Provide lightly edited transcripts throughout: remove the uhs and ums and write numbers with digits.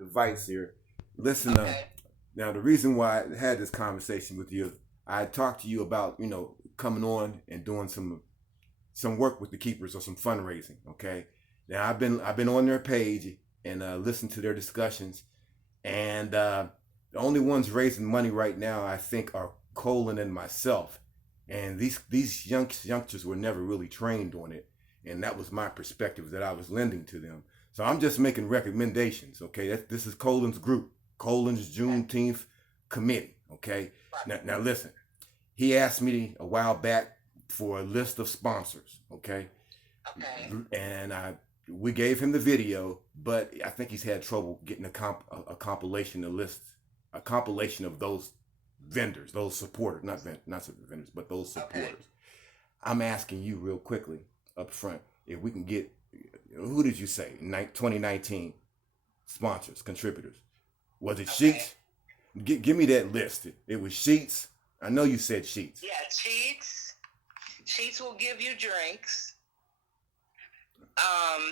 advice here. Listen, Okay. now the reason why I had this conversation with you, I talked to you about coming on and doing some work with the keepers or some fundraising. Okay, now I've been on their page and listened to their discussions, and the only ones raising money right now I think are Colin and myself, and these youngsters were never really trained on it, and that was my perspective that I was lending to them. So I'm just making recommendations. Okay, this is Colin's group, Colin's Okay. Juneteenth committee. Okay, Right. now listen. He asked me a while back for a list of sponsors. Okay, Okay. and we gave him the video, but I think he's had trouble getting a compilation, a compilation of those vendors, those supporters, not vendors, but those Okay. supporters. I'm asking you real quickly up front if we can get, who did you say 2019 sponsors, contributors? Was it Okay. Sheets? Give me that list. It was Sheets. I know you said Sheets. Yeah, Sheets. Sheets will give you drinks. Um,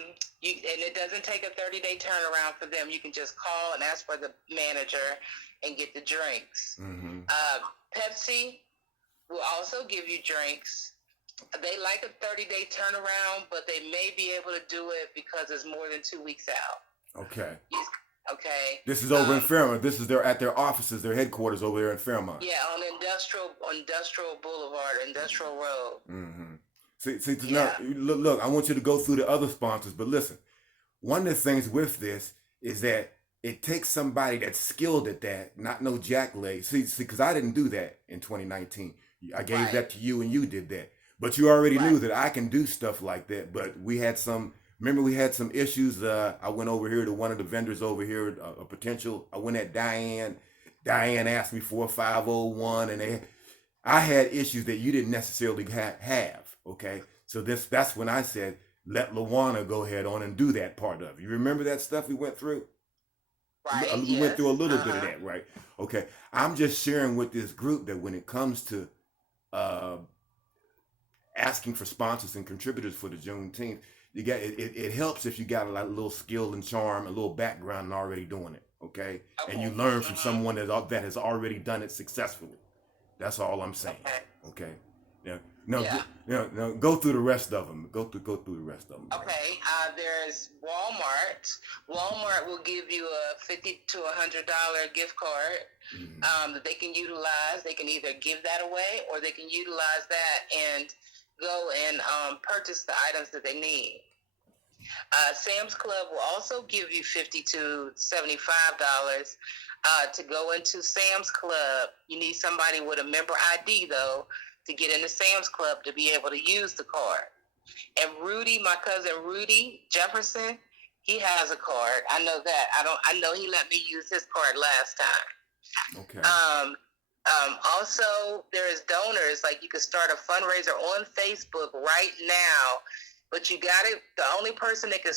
and it doesn't take a 30-day turnaround for them. You can just call and ask for the manager and get the drinks. Mm-hmm. Pepsi will also give you drinks. They like a 30-day turnaround, but they may be able to do it because it's more than 2 weeks out. Okay. Okay. This is over in Fairmont. This is at their offices, their headquarters over there in Fairmont. Yeah, on Industrial Boulevard, Industrial Road. Mm-hmm. See, now, Yeah. look, I want you to go through the other sponsors, but listen, one of the things with this is that it takes somebody that's skilled at that, not no jackleg. See, because I didn't do that in 2019. I gave Right. that to you, and you did that. But you already Right. knew that I can do stuff like that. But we had some. Remember, we had some issues. I went over here to one of the vendors over here, a potential. I went at Diane. Diane asked me for a 501, and I had issues that you didn't necessarily have. Okay, so that's when I said let Lajuana go ahead on and do that part of it. You remember that stuff we went through? Right. We went Yes. through a little bit of that, right? Okay, I'm just sharing with this group that when it comes to uh, asking for sponsors and contributors for the Juneteenth, you got it helps if you got a little skill and charm, a little background and already doing it. Okay, and you Okay. learn from someone that has already done it successfully. That's all I'm saying. Okay. Okay. Yeah. Now, Yeah. now go through the rest of them. Go through the rest of them. Okay. There's Walmart. Walmart will give you a $50 to $100 gift card that they can utilize. They can either give that away or they can utilize that and go and purchase the items that they need. Sam's Club will also give you $50 to $75 to go into Sam's Club. You need somebody with a member ID though to get into Sam's Club to be able to use the card. And Rudy, my cousin Rudy Jefferson, he has a card. I know that. I know he let me use his card last time. Okay. Also, there is donors. Like you can start a fundraiser on Facebook right now, but you got it. The only person that can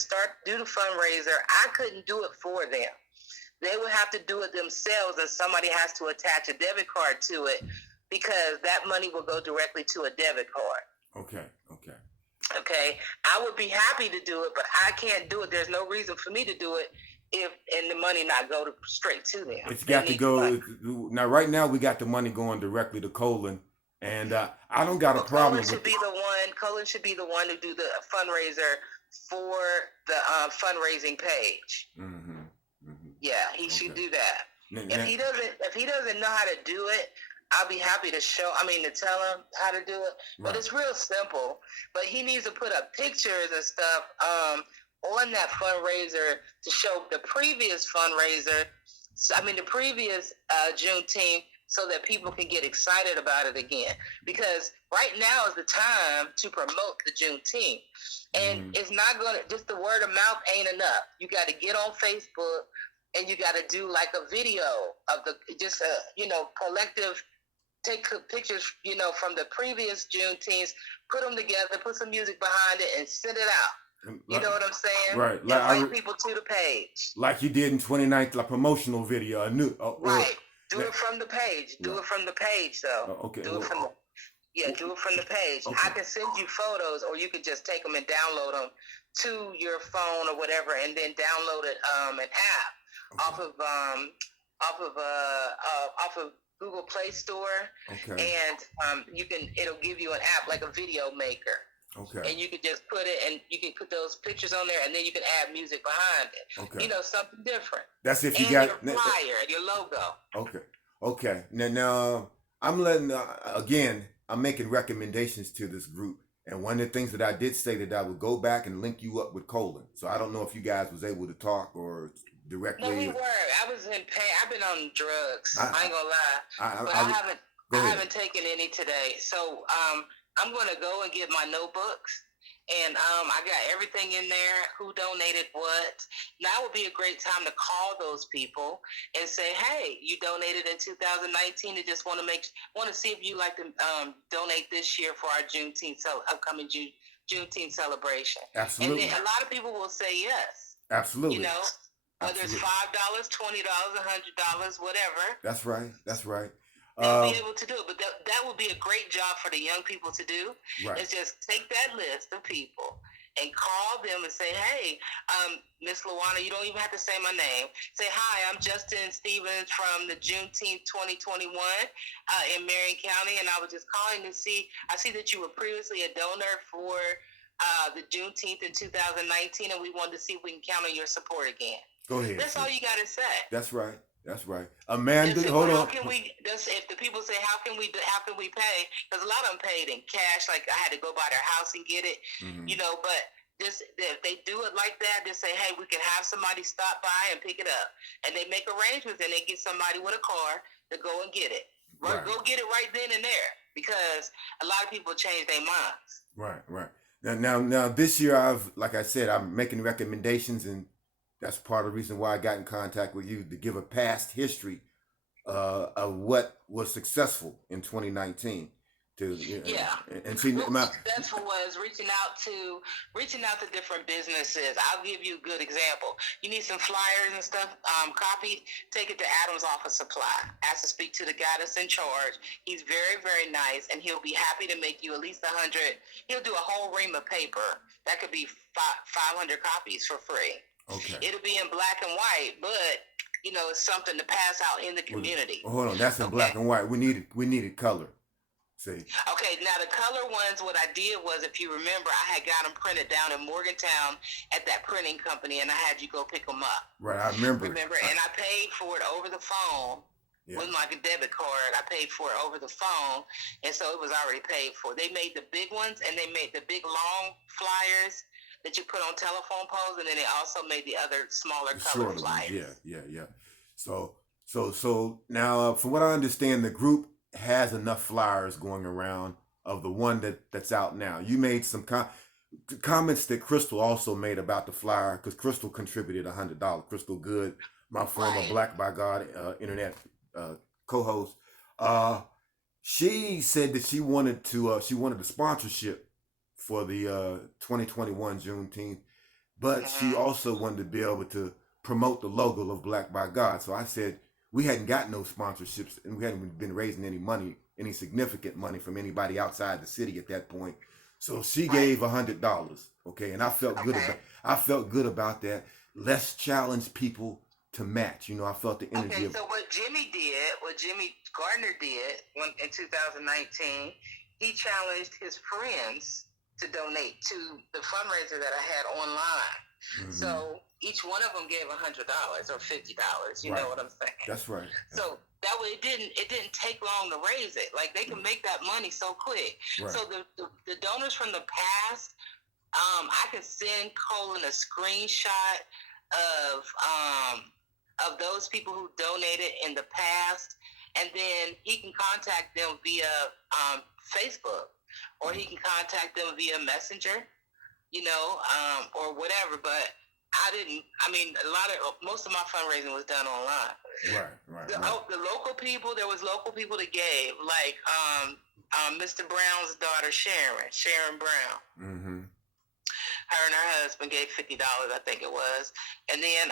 do the fundraiser, I couldn't do it for them. They would have to do it themselves, and somebody has to attach a debit card to it because that money will go directly to a debit card. Okay. Okay. I would be happy to do it, but I can't do it. There's no reason for me to do it and the money not go straight to them. It's got to go. Now, right now, we got the money going directly to Colin, and I don't got a problem Colin should be the one to do the fundraiser for the fundraising page. Yeah, he should do that. If he doesn't know how to do it, I'll be happy to tell him how to do it. But it's real simple. But he needs to put up pictures and stuff on that fundraiser to show the previous fundraiser, the previous Juneteenth, so that people can get excited about it again. Because right now is the time to promote the Juneteenth. And it's not going to, just the word of mouth ain't enough. You got to get on Facebook and you got to do like a video of collective, take pictures, from the previous Juneteenth, put them together, put some music behind it, and send it out. You know what I'm saying? Right. Invite people to the page. Like you did in 2019, like promotional video. Right. Do it from the page. Do it from the page, though. Okay. Do it from the page. Okay. I can send you photos, or you can just take them and download them to your phone or whatever, and then download it an app. off of Google Play Store. Okay. And it'll give you an app like a video maker. Okay. And you could just put it, and you can put those pictures on there, and then you can add music behind it. Okay. You know, something different. That's if you and got your flyer, your logo. Okay. Okay. Now I'm letting again. I'm making recommendations to this group, and one of the things that I did say that I would go back and link you up with Colin. So I don't know if you guys was able to talk or directly. No, we were. I was in pain. I've been on drugs. I ain't gonna lie, but I haven't taken any today. So I'm gonna go and get my notebooks, and I got everything in there. Who donated what? Now would be a great time to call those people and say, "Hey, you donated in 2019, and just want to see if you like to donate this year for our upcoming Juneteenth celebration." Absolutely. And then a lot of people will say yes. Absolutely. You know, whether it's $5, $20, $100, whatever. That's right. That's right. They'll be able to do it, but that would be a great job for the young people to do. Right. Is just take that list of people and call them and say, "Hey, Miss Lajuana, you don't even have to say my name. Say, hi, I'm Justin Stevens from the Juneteenth 2021 in Marion County, and I was just calling to see. I see that you were previously a donor for the Juneteenth in 2019, and we wanted to see if we can count on your support again." Go ahead. That's all you got to say. That's right. That's right. Amanda, hold on. If the people say, how can we pay? Because a lot of them paid in cash. Like I had to go by their house and get it, you know. But if they do it like that, just say, "Hey, we can have somebody stop by and pick it up," and they make arrangements and they get somebody with a car to go and get it. Right. Go get it right then and there, because a lot of people change their minds. Right. Right. Now, this year like I said, I'm making recommendations, and that's part of the reason why I got in contact with you, to give a past history of what was successful in 2019. And see, what successful was reaching out to different businesses. I'll give you a good example. You need some flyers and stuff copied. Take it to Adam's Office Supply. Ask to speak to the guy that's in charge. He's very, very nice, and he'll be happy to make you at least 100. He'll do a whole ream of paper. That could be 500 copies for free. Okay. It'll be in black and white, but you know, it's something to pass out in the community. Well, hold on, that's in black and white. We needed color. See. Okay, now the color ones, what I did was, if you remember, I had got them printed down in Morgantown at that printing company, and I had you go pick them up. Right, I remember. And I paid for it over the phone. Yeah. With my debit card. I paid for it over the phone, and so it was already paid for. They made the big ones, and they made the big long flyers that you put on telephone poles, and then they also made the other smaller color flyers. Yeah. So now, from what I understand, the group has enough flyers going around of the one that's out now. You made some comments that Crystal also made about the flyer, because Crystal contributed $100. Crystal Good, my former Black by God internet co-host. She said that she wanted a sponsorship for the 2021 Juneteenth, but she also wanted to be able to promote the logo of Black by God. So I said we hadn't got no sponsorships, and we hadn't been raising any significant money from anybody outside the city at that point. So she gave $100, okay, and I felt good about that. Let's challenge people to match. You know, I felt the energy. Okay, so what Jimmy Gardner did in 2019, he challenged his friends to donate to the fundraiser that I had online. So each one of them gave $100 or $50. You know what I'm saying? That's right. So that way it didn't take long to raise it. Like, they can make that money so quick. Right. So the donors from the past, I can send Colin a screenshot of those people who donated in the past, and then he can contact them via Facebook. Or he can contact them via Messenger, you know, or whatever. But most of my fundraising was done online. Right. The local people, there was local people that gave, like Mr. Brown's daughter, Sharon Brown. Her and her husband gave $50, I think it was. And then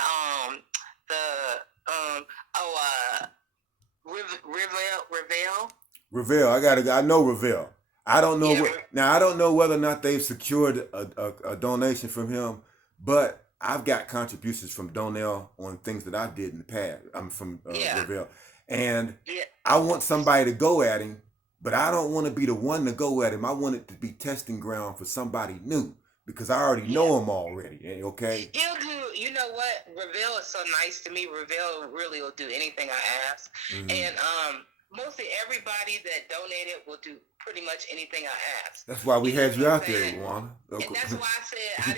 Reveal. I know Reveal. I don't know. I don't know whether or not they've secured a donation from him, but I've got contributions from Donnell on things that I did in the past. I'm from Revelle, and I want somebody to go at him, but I don't want to be the one to go at him. I want it to be testing ground for somebody new because I already know him already. Okay. He'll do. You know what? Revelle is so nice to me. Revelle really will do anything I ask, and mostly everybody that donated will do pretty much anything I ask. That's why we had you out there, Lajuana. And that's why I said I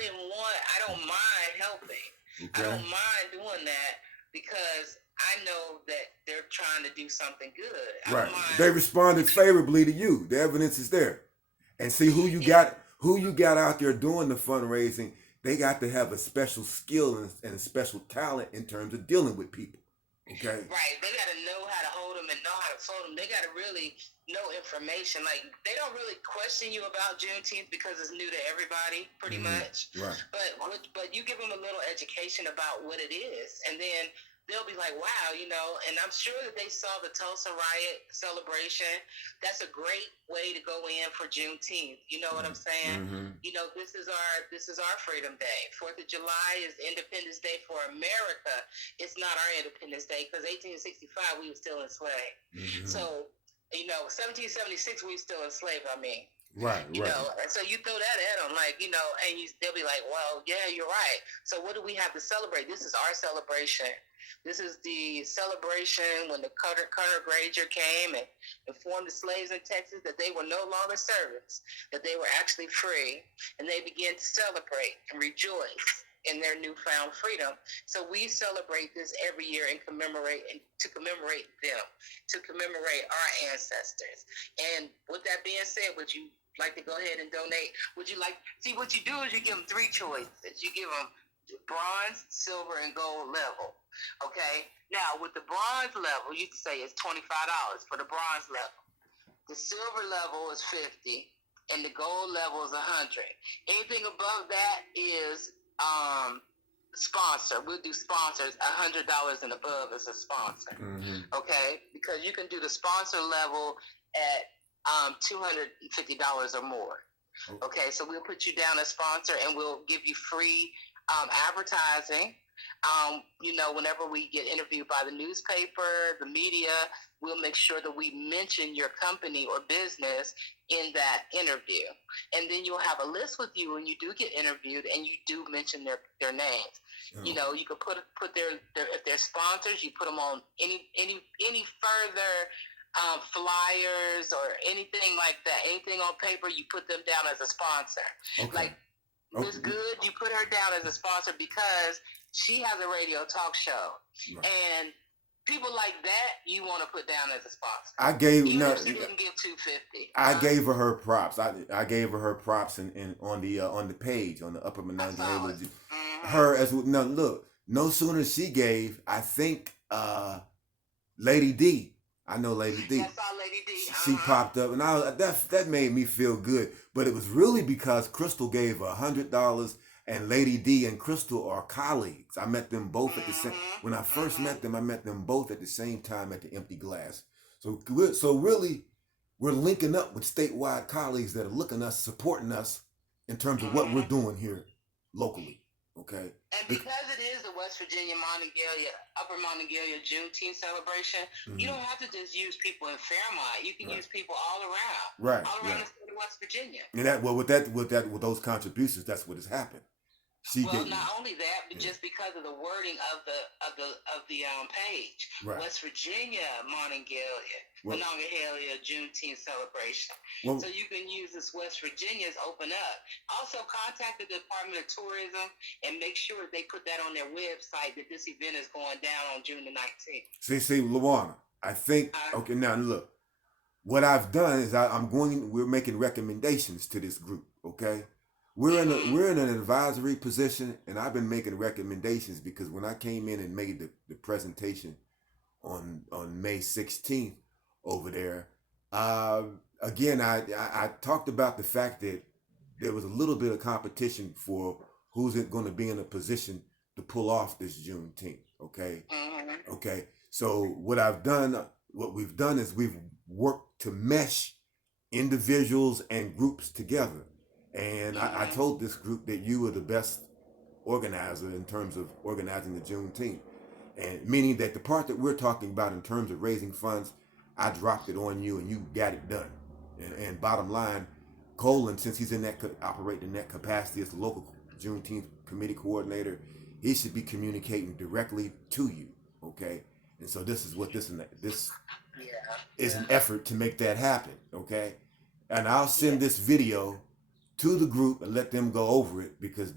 don't mind helping. Okay. I don't mind doing that because I know that they're trying to do something good. Right. They responded favorably to you. The evidence is there. And see who you got out there doing the fundraising. They got to have a special skill and a special talent in terms of dealing with people. Okay. Right. They got to know how to hold them and know how to fold them. They got to really know information. Like, they don't really question you about Juneteenth because it's new to everybody, pretty much. Right. But you give them a little education about what it is, and then they'll be like, wow, you know, and I'm sure that they saw the Tulsa riot celebration. That's a great way to go in for Juneteenth. You know what I'm saying? You know, this is our Freedom Day. 4th of July is Independence Day for America. It's not our Independence Day because 1865 we were still enslaved. So, you know, 1776 we were still enslaved. I mean. Right. You know, and so you throw that at them, like, you know, and they'll be like, well, yeah, you're right. So what do we have to celebrate? This is our celebration. This is the celebration when the Colonel Granger came and informed the slaves in Texas that they were no longer servants, that they were actually free, and they began to celebrate and rejoice in their newfound freedom. So we celebrate this every year and to commemorate them, to commemorate our ancestors. And with that being said, would you like to go ahead and donate? See, what you do is you give them 3 choices. You give them bronze, silver, and gold level. Okay? Now, with the bronze level, you can say it's $25 for the bronze level. The silver level is $50, and the gold level is $100. Anything above that is sponsor. We'll do sponsors. $100 and above is a sponsor. Okay? Because you can do the sponsor level at $250 or more. Okay, so we'll put you down as sponsor, and we'll give you free advertising. You know, whenever we get interviewed by the newspaper, the media, we'll make sure that we mention your company or business in that interview. And then you'll have a list with you when you do get interviewed, and you do mention their names. You know, you could put their if they're sponsors, you put them on any further flyers or anything like that. Anything on paper, you put them down as a sponsor. Okay. Like Miss Good, you put her down as a sponsor because she has a radio talk show, and people like that you want to put down as a sponsor. I gave she didn't give $250. I gave her props. I gave her props in on the page on the Upper Monongahela. Her as now look. No sooner she gave, I think Lady D. I know Lady D. I saw Lady D. She popped up, and that made me feel good. But it was really because Crystal gave $100, and Lady D and Crystal are colleagues. I met them both at the same. When I first met them, I met them both at the same time at the Empty Glass. So really, we're linking up with statewide colleagues that are looking at us, supporting us in terms of what we're doing here locally. Okay. And because it is the West Virginia Upper Monongahela Juneteenth celebration, you don't have to just use people in Fairmont. You can use people all around. All around the state of West Virginia. And with those contributions, that's what has happened. Not only that, but just because of the wording of the page, West Virginia Monongahela Juneteenth celebration. So you can use this West Virginia's open up. Also, contact the Department of Tourism and make sure that they put that on their website that this event is going down on June the 19th. See, Lajuana, I think. Okay, now look, what I've done is we're making recommendations to this group. Okay. We're in an advisory position, and I've been making recommendations because when I came in and made the presentation on May 16th over there, again I talked about the fact that there was a little bit of competition for who's going to be in a position to pull off this Juneteenth. Okay, okay. So what we've done is we've worked to mesh individuals and groups together. And I told this group that you were the best organizer in terms of organizing the Juneteenth. And meaning that the part that we're talking about in terms of raising funds, I dropped it on you and you got it done. And bottom line, Colin, since he's in that operating in that capacity as the local Juneteenth committee coordinator, he should be communicating directly to you. Okay, and so this is what this is an effort to make that happen. Okay, and I'll send this video to the group and let them go over it because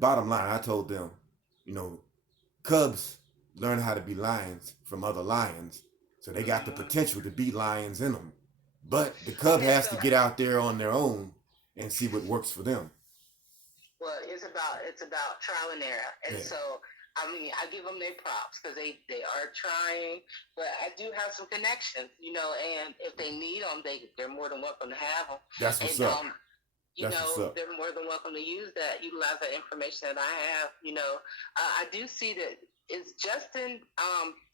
bottom line, I told them, cubs learn how to be lions from other lions, so they got the potential to be lions in them. But the cub has to get out there on their own and see what works for them. Well, it's about trial and error, and so I mean I give them their props because they are trying, but I do have some connections, and if they need them, they're more than welcome to have them. That's what's up. They're more than welcome to utilize the information that I have. I do see that is Justin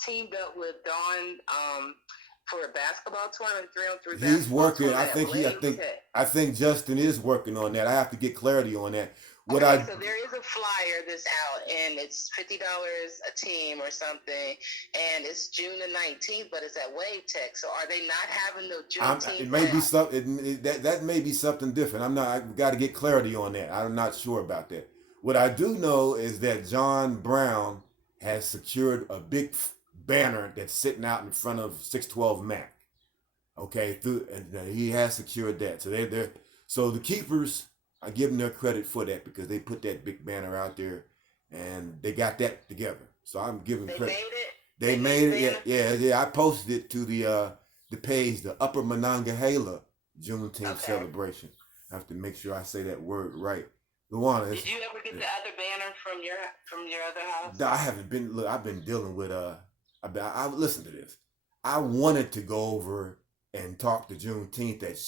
teamed up with Dawn for a basketball tournament, 3-on-3 He's working. I think Justin is working on that. I have to get clarity on that. So there is a flyer that's out, and it's $50 a team or something, and it's June the 19th, but it's at Wave Tech. So are they not having the Juneteenth? It may be something that may be something different. I've got to get clarity on that. I'm not sure about that. What I do know is that John Brown has secured a big banner that's sitting out in front of 612 Mac. Okay, and he has secured that. So so the keepers, I give them their credit for that because they put that big banner out there and they got that together. So I'm giving credit. They made it. Yeah. I posted it to the page, the Upper Monongahela Juneteenth celebration. I have to make sure I say that word right. Lajuana, did you ever get the other banner from your other house? I haven't been. Look, I've been dealing with I listen to this. I wanted to go over and talk to Juneteenth, that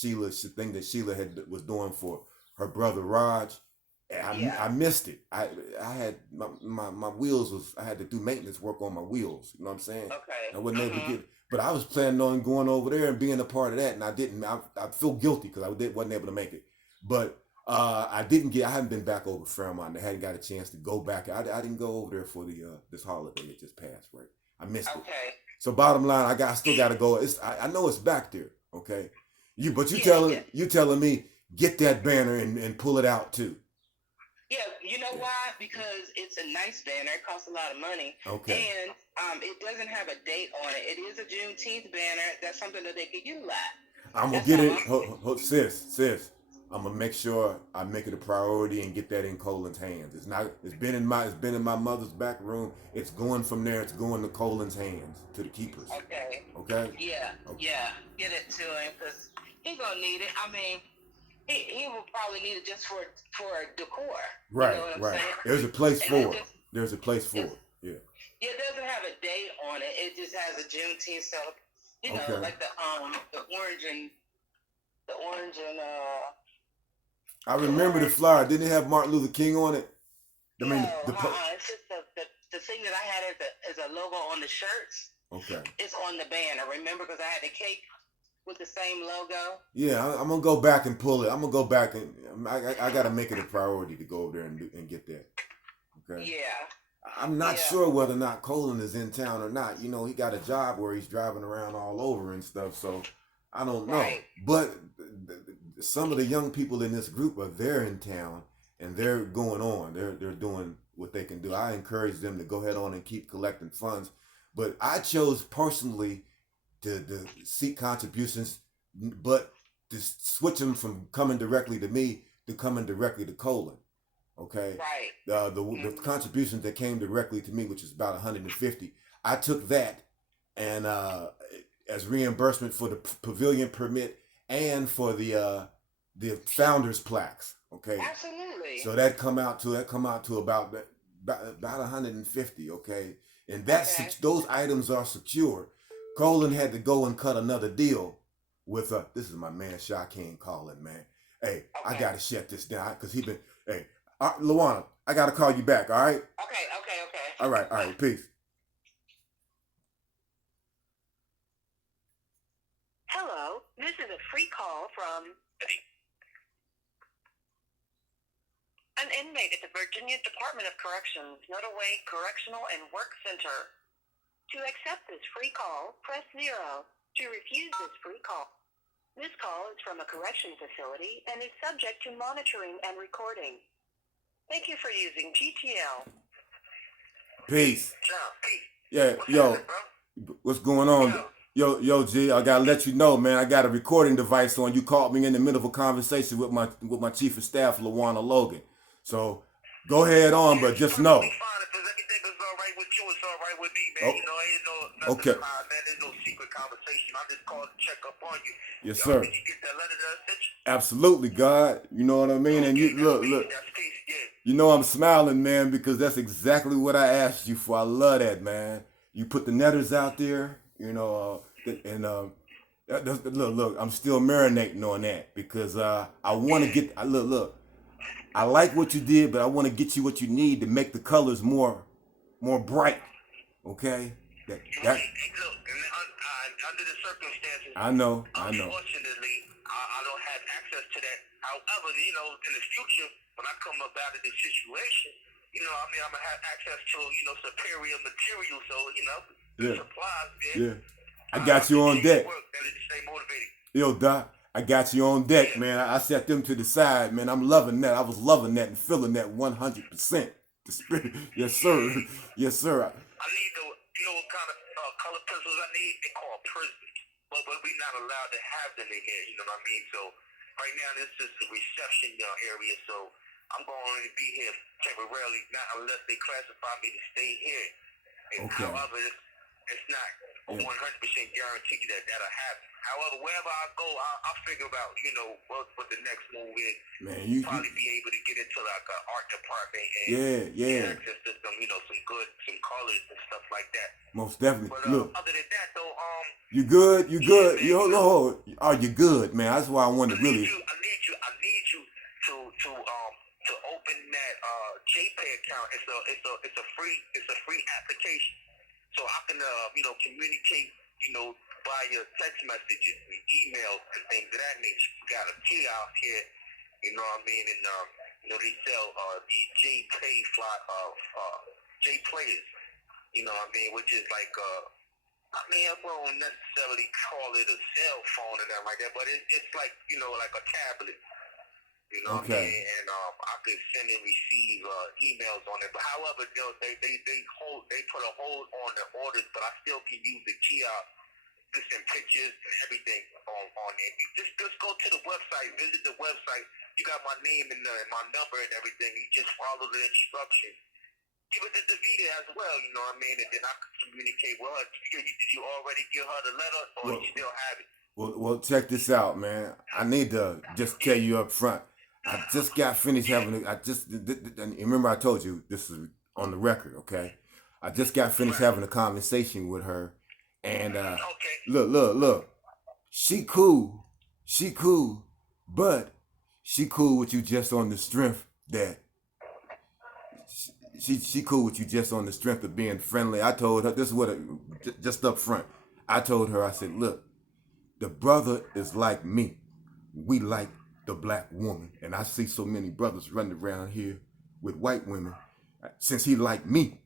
thing that Sheila was doing for her brother Raj. I missed it. I had my wheels I had to do maintenance work on my wheels. You know what I'm saying? Okay. I wasn't able to get it. But I was planning on going over there and being a part of that, and I didn't. I feel guilty because I wasn't able to make it. But I haven't been back over Fairmont. I hadn't got a chance to go back. I didn't go over there for the this holiday that just passed, right? I missed it. So bottom line, I still got to go. I know it's back there. Okay. You telling me get that banner and pull it out too. Yeah, you know why? Because it's a nice banner. It costs a lot of money. Okay. And it doesn't have a date on it. It is a Juneteenth banner. That's something that they could utilize. I'm gonna get it, sis. I'm gonna make sure I make it a priority and get that in Colin's hands. It's been in my mother's back room. It's going from there. It's going to Colin's hands, to the keepers. Okay. Yeah. Okay. Yeah. Get it to him because he's gonna need it. I mean, he will probably need it just for decor. Right. You know what I'm saying? There's a place for it. There's a place for it. Yeah. It doesn't have a date on it. It just has a Juneteenth celebration. Like the orange and I remember the flyer. Didn't it have Martin Luther King on it? It's just the thing that I had as a logo on the shirts. Okay. It's on the banner. Remember, because I had the cake with the same logo. Yeah, I'm gonna go back and pull it. I'm gonna go back and I gotta make it a priority to go over there and get that. Okay. Yeah. I'm not sure whether or not Colin is in town or not. He got a job where he's driving around all over and stuff. So I don't know. Right. But some of the young people in this group they're in town and they're going on. They're doing what they can do. I encourage them to go ahead on and keep collecting funds. But I chose personally to seek contributions, but to switch them from coming directly to me to coming directly to Colin. Okay. Right. The contributions that came directly to me, which is about 150, I took that and as reimbursement for the pavilion permit and for the founders plaques. Okay. Absolutely. So that come out to about 150. Okay. And those items are secure. Colin had to go and cut another deal with this is my man Sha-king calling, man. Hey, I gotta shut this down because Lajuana, I gotta call you back. All right. Okay. All right. Peace. Hello, this is a free call from An inmate at the Virginia Department of Corrections, Nottoway Correctional and Work Center. To accept this free call, press 0. To refuse this free call. This call is from a correction facility and is subject to monitoring and recording. Thank you for using GTL. Peace. Peace. Yeah, yo, what's going on? Yo, G, I gotta let you know, man. I got a recording device on. You caught me in the middle of a conversation with my chief of staff, Lajuana Logan. So go ahead on, but just know. Fine. If everything is all right with you, it's all right with me, man. Oh. You know, ain't no nothing Okay. Man. There's no secret conversation. I just called to check up on you. Yes, sir. Did you get that letter that I sent you? Absolutely, God. You know what I mean? And you look. That's peace, yeah. You know I'm smiling, man, because that's exactly what I asked you for. I love that, man. You put the netters out there, you know, look, I'm still marinating on that because I want to get. Look. I like what you did, but I want to get you what you need to make the colors more bright. Okay? Look, under the circumstances, I know. Unfortunately, I don't have access to that. However, you know, in the future, when I come up out of this situation, you know, I mean, I'm gonna have access to, you know, superior material. So, you know, supplies. Yeah. I got you on deck. Stay motivated. Yo, Doc. I got you on deck, man. I set them to the side, man. I'm loving that. I was loving that and feeling that 100%. The spirit, yes, sir. Yes, sir. I need you know what kind of color pencils I need? They call prisms, but we're not allowed to have them in here. You know what I mean? So right now this is the reception area, so I'm going to be here temporarily, not unless they classify me to stay here. And okay. However, it's not a 100% guarantee that'll happen. However, wherever I go, I'll figure out, you know, what the next move is. Man, you probably be able to get into like an art department and get access to some, you know, some colors and stuff like that. Most definitely. But look, other than that, though, you good? You good? Man, are you good, man? That's why I wanted to really. I need you to open that JPay account. It's a free application. So I can, you know, communicate, you know, via text messages and emails and things of that nature. We got a kiosk here, you know what I mean, and, you know, they sell these JPay J-players, you know what I mean, which is like, I won't necessarily call it a cell phone or nothing like that, but it's like, you know, like a tablet. You know what I mean? And I could send and receive emails on it. But however, you know, they put a hold on the orders, but I still can use the kiosk to send pictures and everything on it. You just go to the website, visit the website. You got my name and my number and everything. You just follow the instructions. Give it to Davida as well, you know what I mean? And then I can communicate with her. Did you already give her the letter, or you still have it? Well, check this out, man. I need to just tell you up front. I just got finished remember I told you this is on the record, okay? I just got finished having a conversation with her, and look, she cool, but she cool with you just on the strength that she cool with you just on the strength of being friendly. I told her, this is what, just up front, I told her, I said, look, the brother is like me. We like the black woman, and I see so many brothers running around here with white women. Since he liked me,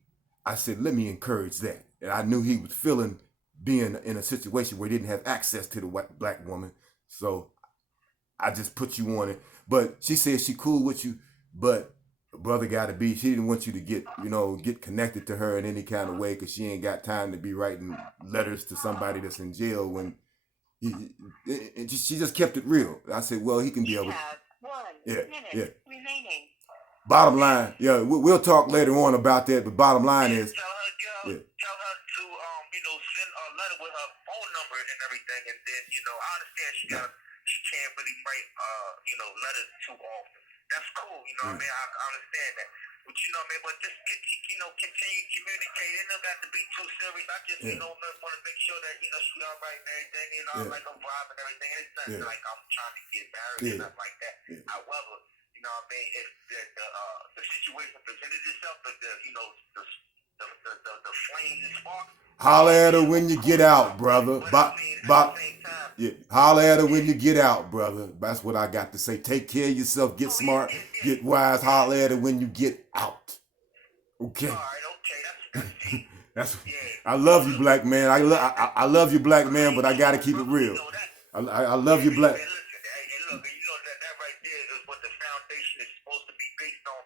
I said, let me encourage that. And I knew he was feeling being in a situation where he didn't have access to the black woman, so I just put you on it. But she said she cool with you, but brother gotta be, she didn't want you to get connected to her in any kind of way, because she ain't got time to be writing letters to somebody that's in jail when she just kept it real. I said, well, he can be able to. 1 minute remaining. Bottom line, we'll talk later on about that, but bottom line is. Tell her to, you know, send a letter with her phone number and everything, and then, you know, I understand she can't really write, you know, letters too often. That's cool, you know what I mean? I understand that. But, you know what I mean? But just, you know, continue communicating. It don't got to be too serious. I just, you know, want to make sure that, you know, she all right and everything, you know, like I'm vibe and everything. It's nothing like I'm trying to get married and stuff like that. However, you know what I mean, if the situation presented itself, you know, the flames and spark, Holler at her when you get out, brother. Yeah, holler at her when you get out, brother. That's what I got to say. Take care of yourself. Get smart. Get wise. Holler at her when you get out. Okay. All right, okay. That's I love you, black man. I love you, black man, but I gotta keep it real. I love you, black. Hey, look, you know that right there is what the foundation is supposed to be based on,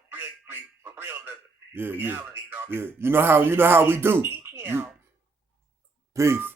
realism. Yeah. You know how we do. Peace.